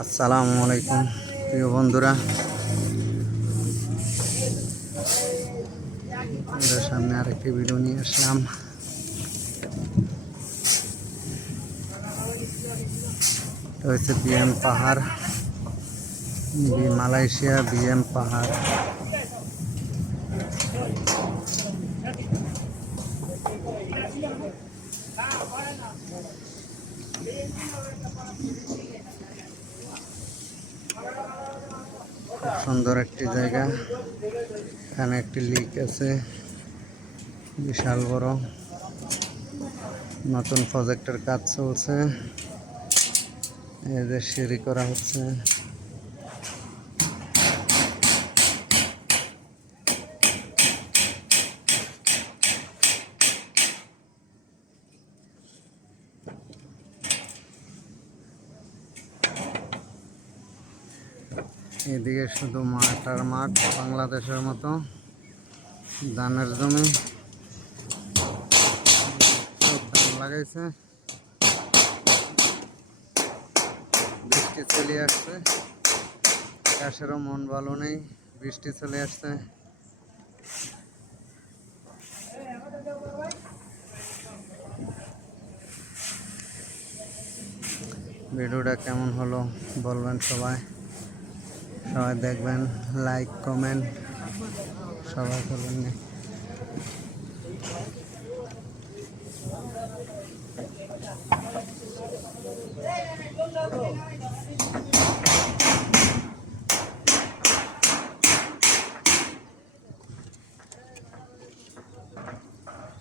আসসালামু আলাইকুম প্রিয় বন্ধুরা, আমাদের সামনে আরেকটি ভিডিও নিয়ে আসলাম। এটা হচ্ছে বিএম পাহাড়, মালয়েশিয়া বিএম পাহাড়। খুব সুন্দর একটি জায়গা। এখানে একটি লেক আছে, বিশাল বড়। নতুন প্রজেক্টের কাজ চলছে, এই যে সিঁড়ি করা হচ্ছে। এদিকে শুধু মাঠ আর মাঠ, বাংলাদেশের মতো ধানের জমি। ধান লাগাইছে, বৃষ্টি চলে আসছে, চাষেরও মন ভালো নেই, বৃষ্টি চলে আসছে। ভিডিওটা কেমন হলো বলবেন, সবাই দেখবেন, লাইক কমেন্ট সবাই করবেন।